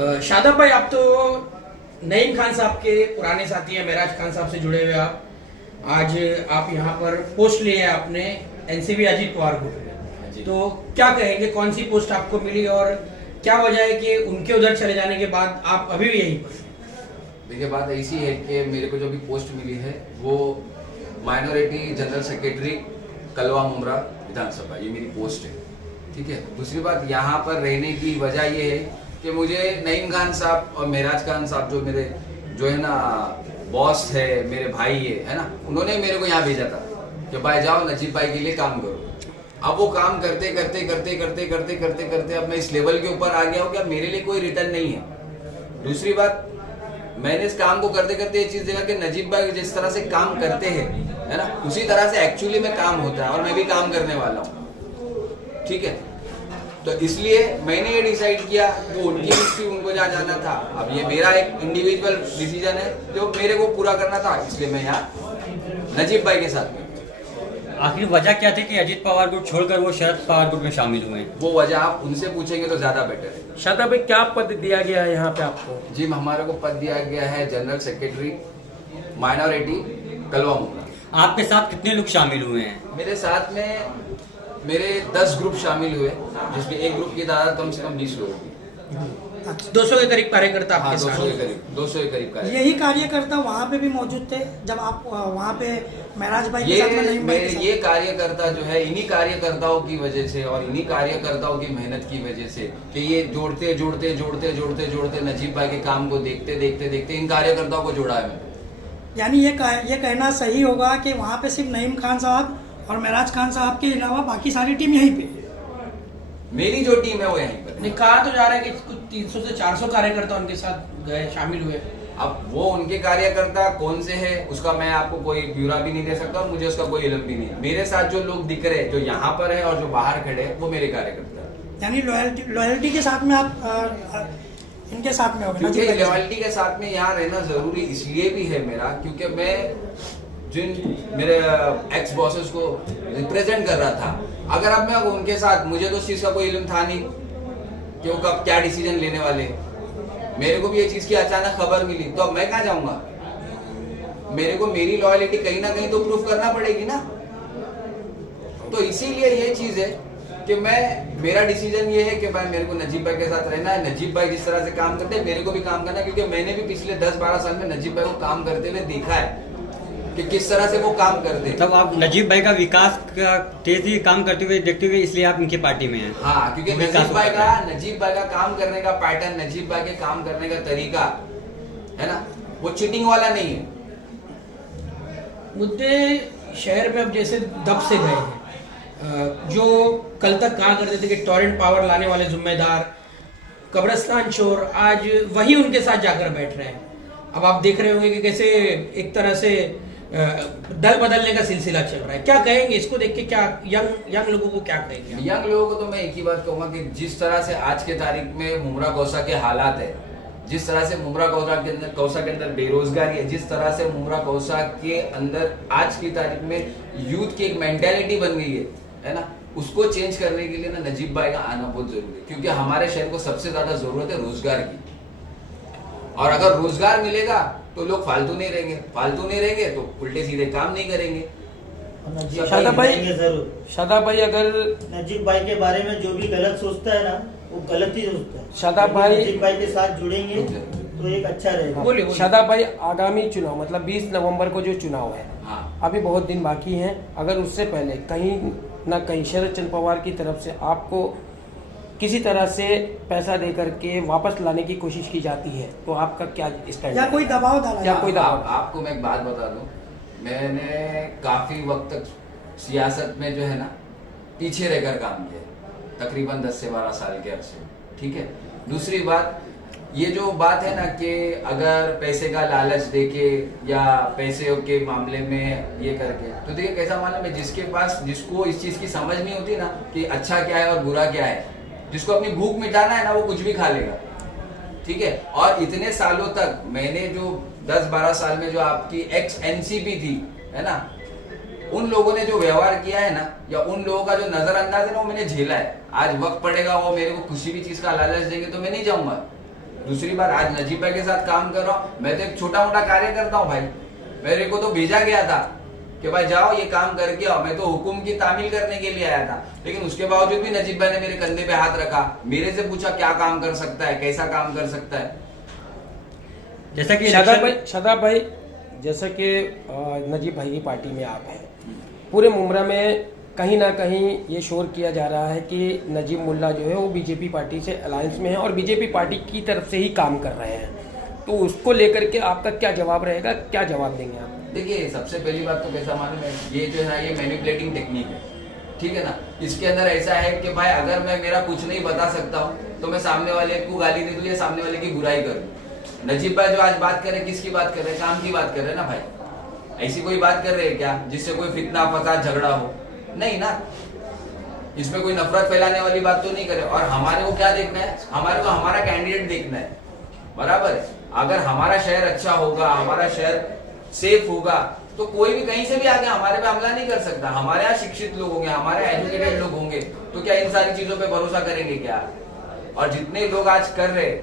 शादाब भाई, आप तो नईम खान साहब के पुराने साथी हैं, महराज खान साहब से जुड़े हुए आप। आज आप यहाँ पर पोस्ट लिए हैं आपने एनसीपी अजीत पवार को, तो क्या कहेंगे, कौन सी पोस्ट आपको मिली और क्या वजह है कि उनके उधर चले जाने के बाद आप अभी भी यहीं पर? देखिए, बात ऐसी है कि मेरे को जो भी पोस्ट मिली है वो माइनॉरिटी जनरल सेक्रेटरी कलवा मुमरा विधानसभा, ये मेरी पोस्ट है। ठीक है। दूसरी बात, यहाँ पर रहने की वजह ये है कि मुझे नईम खान साहब और महराज खान साहब जो है ना बॉस है, मेरे भाई है ना, उन्होंने मेरे को यहाँ भेजा था कि भाई जाओ नजीब भाई के लिए काम करो। अब वो काम करते करते करते करते करते करते करते अब मैं इस लेवल के ऊपर आ गया हूँ कि मेरे लिए कोई रिटर्न नहीं है। दूसरी बात, मैंने इस काम को करते करते ये चीज देखा कि नजीब भाई जिस तरह से काम करते हैं, है ना, उसी तरह से एक्चुअली में काम होता है और मैं भी काम करने वाला हूँ। ठीक है। तो इसलिए मैंने ये डिसाइड किया कि उनकी हिस्ट्री उनको जहाँ जाना था। अब ये मेरा एक इंडिविजुअल डिसीजन है जो मेरे को पूरा करना था, इसलिए मैं यहाँ नजीब भाई के साथ में। आखिर वजह क्या थी कि अजीत पवार ग्रुप छोड़कर वो शरद पवार ग्रुप में शामिल हुए? वो वजह आप उनसे पूछेंगे तो ज्यादा बेटर है। शादाब भाई, क्या पद दिया गया है यहाँ पे आपको? जी, हमारे को पद दिया गया है जनरल सेक्रेटरी माइनॉरिटी कलवा मुमरा। आपके साथ कितने लोग शामिल हुए हैं? मेरे साथ में मेरे 10 ग्रुप शामिल हुए, जिसमें एक ग्रुप की तादाद कम से कम 20 लोगों की। 200 के करीब कार्यकर्ता हाँ, आपके 200 के साथ? करीब 200 के करीब कार्यकर्ता। यही कार्यकर्ता वहाँ पे भी मौजूद थे जब आप वहाँ पे महराज भाई के साथ में नईम भाई के साथ? ये कार्यकर्ता जो है इन्हीं कार्यकर्ताओं की वजह से और इन्हीं कार्यकर्ताओं की मेहनत की वजह से कि ये जोड़ते जोड़ते जोड़ते जोड़ते जोड़ते नजीब भाई के काम को देखते देखते देखते इन कार्यकर्ताओं को जोड़ा है मैंने। यानी ये कहना सही होगा कि वहाँ पे सिर्फ नईम खान साहब और महराज खान साहब के अलावा बाकी सारी टीम यहीं पे? मेरी जो टीम है वो यहीं पर। नहीं, कहा तो जा रहा है कि कुछ 300 से 400 कार्यकर्ता उनके साथ गए, शामिल हुए। अब वो उनके कार्यकर्ता कौन से हैं उसका मैं आपको कोई ब्यौरा भी नहीं दे सकता और मुझे उसका कोई इल्म भी नहीं है। मेरे साथ जो लोग दिख रहे हैं, जो यहाँ पर है और जो बाहर खड़े हैं, वो मेरे कार्यकर्ता है। यानी लॉयल्टी के साथ में आप इनके साथ में हो गए? क्योंकि लॉयल्टी के साथ में यहाँ रहना जरूरी इसलिए भी है मेरा, क्योंकि मैं जिन मेरे एक्स बॉसेस को रिप्रेजेंट कर रहा था, अगर अब मैं उनके साथ, मुझे तो इस चीज का कोई इल्म था नहीं कि वो कब क्या डिसीजन लेने वाले, मेरे को भी ये चीज की अचानक खबर मिली, तो अब मैं कहाँ जाऊंगा? मेरे को मेरी लॉयल्टी कहीं ना कहीं तो प्रूफ करना पड़ेगी ना। तो इसीलिए ये चीज है कि मेरा डिसीजन ये है कि भाई मेरे को नजीब भाई के साथ रहना है। नजीब भाई जिस तरह से काम करते हैं मेरे को भी काम करना है, क्योंकि मैंने भी पिछले 10-12 साल में नजीब भाई को काम करते हुए देखा है कि किस तरह से वो काम करते हैं। तब आप नजीब भाई का विकास का तेजी काम करते हुए देखते हुए इसलिए आप उनकी पार्टी में हैं? हाँ, क्योंकि नजीब भाई का काम करने का पैटर्न, नजीब भाई के काम करने का तरीका है ना, वो चीटिंग वाला नहीं है। मुद्दे शहर में अब जैसे दब से गए हैं, जो कल तक कहा करते थे कि टॉरेंट पावर लाने वाले जिम्मेदार, कब्रिस्तान चोर, आज वही उनके साथ जाकर बैठ रहे हैं। अब आप देख रहे होंगे कि कैसे एक तरह से दल बदलने का सिलसिला चल रहा है। क्या कहेंगे इसको देख के? क्या यंग लोगों को क्या कहेंगे? यंग लोगों को तो मैं एक ही बात कहूंगा कि जिस तरह से आज के तारीख में मुमरा कौसा के हालात है, जिस तरह से मुमरा कौसा के अंदर बेरोजगारी है, जिस तरह से मुमरा कौसा के अंदर आज की तारीख में यूथ की एक मेंटेलिटी बन गई है ना, उसको चेंज करने के लिए ना नजीब भाई का आना बहुत जरूरी है। क्योंकि हमारे शहर को सबसे ज्यादा जरूरत है रोजगार की, और अगर रोजगार मिलेगा तो लोग फालतू नहीं रहेंगे तो उल्टे सीधे काम नहीं करेंगे। शादाब भाई, अगर नजीब भाई के बारे में जो भी गलत सोचता है ना, वो गलत ही सोचता है। शादाब भाई नजीब भाई के साथ जुड़ेंगे तो एक अच्छा रहेगा। बोलिए। शादाब भाई, आगामी चुनाव मतलब 20 नवंबर को जो चुनाव है, हाँ, अभी बहुत दिन बाकी हैं, अगर उससे पहले कहीं ना कहीं शरद चंद्र पवार की तरफ से आपको किसी तरह से पैसा दे करके वापस लाने की कोशिश की जाती है, तो आपका क्या स्टैंड? या कोई दबाव डाला? या कोई दबाव? आपको मैं एक बात बता दूं, मैंने काफी वक्त तक सियासत में जो है ना पीछे रहकर काम किया, तकरीबन 10 से 12 साल के अरसे। ठीक है। दूसरी बात, ये जो बात है ना कि अगर पैसे का लालच देके या पैसे के मामले में ये करके, तो देखिए कैसा मालूम है, जिसको इस चीज की समझ नहीं होती ना कि अच्छा क्या है और बुरा क्या है, जिसको अपनी भूख मिटाना है ना, वो कुछ भी खा लेगा। ठीक है। और इतने सालों तक मैंने जो 10-12 साल में जो आपकी एक्स एनसीपी थी, है ना, उन लोगों ने जो व्यवहार किया है ना, या उन लोगों का जो नजरअंदाज है ना, वो मैंने झेला है। आज वक्त पड़ेगा, वो मेरे को किसी भी चीज का लालच देंगे तो मैं नहीं जाऊंगा। दूसरी बात, आज नजीब भाई के साथ काम कर रहा हूँ, मैं तो एक छोटा मोटा कार्य करता हूँ भाई। मेरे को तो भेजा गया था कि भाई जाओ ये काम करके आओ, मैं तो हुकुम की तामील करने के लिए आया था। लेकिन उसके बावजूद भी नजीब भाई ने मेरे कंधे पे हाथ रखा, मेरे से पूछा क्या काम कर सकता है, कैसा काम कर सकता है। जैसा कि शादाब भाई, जैसा कि नजीब भाई की पार्टी में आप हैं, पूरे मुमरा में कहीं ना कहीं ये शोर किया जा रहा है कि नजीब मुल्ला जो है वो बीजेपी पार्टी से अलायंस में है और बीजेपी पार्टी की तरफ से ही काम कर रहे हैं, तो उसको लेकर के आपका क्या जवाब रहेगा, क्या जवाब देंगे आप? देखिए, सबसे पहली बात तो कैसा मालूम है, ये जो है ये मैनिपुलेटिंग टेक्निक है, ठीक है ना। इसके अंदर ऐसा है कि भाई अगर मैं मेरा कुछ नहीं बता सकता हूँ तो मैं सामने वाले को गाली दे दूं या सामने वाले की बुराई करूं। नजीब भाई जो आज बात कर रहे, किसकी बात कर रहे, काम की बात कर रहे हैं ना भाई। ऐसी कोई बात कर रहे हैं क्या जिससे कोई फितना फसाद झगड़ा हो? नहीं ना, इसमें कोई नफरत फैलाने वाली बात तो नहीं करे। और हमारे को क्या देखना है, हमारे को हमारा कैंडिडेट देखना है, बराबर है। अगर हमारा शहर अच्छा होगा, हमारा शहर सेफ होगा, तो कोई भी कहीं से भी आके हमारे पे हमला नहीं कर सकता। हमारे यहाँ शिक्षित लोग होंगे, हमारे एजुकेटेड लोग होंगे, तो क्या इन सारी चीजों पे भरोसा करेंगे क्या? और जितने लोग आज कर रहे,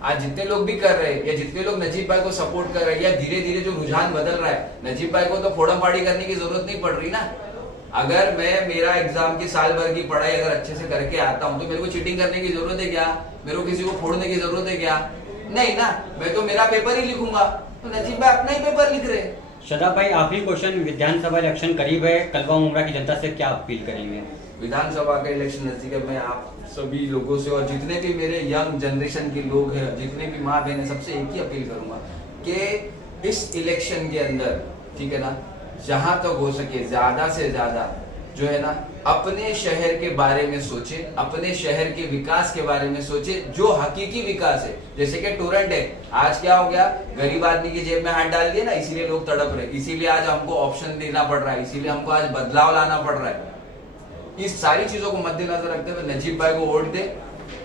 आज जितने लोग भी कर रहे हैं या जितने लोग नजीब भाई को सपोर्ट कर रहे हैं, या धीरे धीरे जो रुझान बदल रहा है, नजीब भाई को तो फोड़म फाड़ी करने की जरूरत नहीं पड़ रही ना। अगर मैं मेरा एग्जाम की साल भर की पढ़ाई अगर अच्छे से करके आता हूँ तो मेरे को चीटिंग करने की जरूरत है क्या? मेरे को किसी को फोड़ने की जरूरत है क्या? नहीं ना, मैं तो मेरा पेपर ही लिखूंगा। तो नजीब भाई अपना ही पेपर लिख रहे। शादाब भाई, आखिरी क्वेश्चन, विधानसभा इलेक्शन करीब है, कलवा मुमरा की जनता से क्या अपील करेंगे? विधानसभा का इलेक्शन नजदीक है, मैं आप सभी लोगों से और जितने भी मेरे यंग जनरेशन के लोग हैं, जितने भी माँ बहन है, सबसे एक ही अपील करूंगा कि इस इलेक्शन के अंदर, ठीक है ना, जहां तक हो सके ज्यादा से ज्यादा जो है ना अपने शहर के बारे में सोचे, अपने शहर के विकास के बारे में सोचे, जो हकीकी विकास है। जैसे कि टोरेंट है, आज क्या हो गया, गरीब आदमी की जेब में हाथ डाल दिया ना, इसीलिए लोग तड़प रहे, इसीलिए आज हमको ऑप्शन देना पड़ रहा है, इसीलिए हमको आज बदलाव लाना पड़ रहा है। इस सारी चीजों को मद्देनजर रखते हुए नजीब भाई को वोट दे,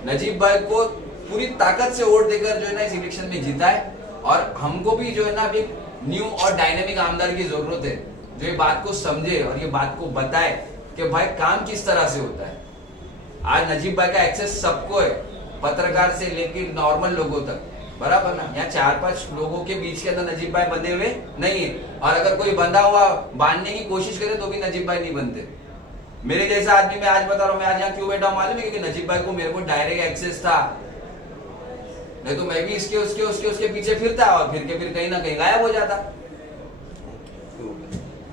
नजीब भाई को पूरी ताकत से वोट देकर जो है ना इस इलेक्शन में जिताए। और हमको भी जो है ना अभी न्यू और डायनेमिक आमदार की जरूरत है, जो ये बात को समझे और ये बात को बताए कि भाई काम किस तरह से होता है। आज नजीब भाई का एक्सेस सबको है, पत्रकार से लेकर नॉर्मल लोगों तक, बराबर ना। यहाँ 4-5 लोगों के बीच के अंदर नजीब भाई बंधे हुए नहीं है, और अगर कोई बंधा हुआ बांधने की कोशिश करे तो भी नजीब भाई नहीं बनते। मेरे जैसा आदमी, मैं आज बता रहा हूँ, मैं आज यहाँ क्यों बैठा हूँ मालूम है? क्योंकि नजीब भाई को मेरे को डायरेक्ट एक्सेस था, नहीं तो मैं भी इसके उसके पीछे फिरता और फिर के फिर कहीं ना कहीं गायब हो जाता।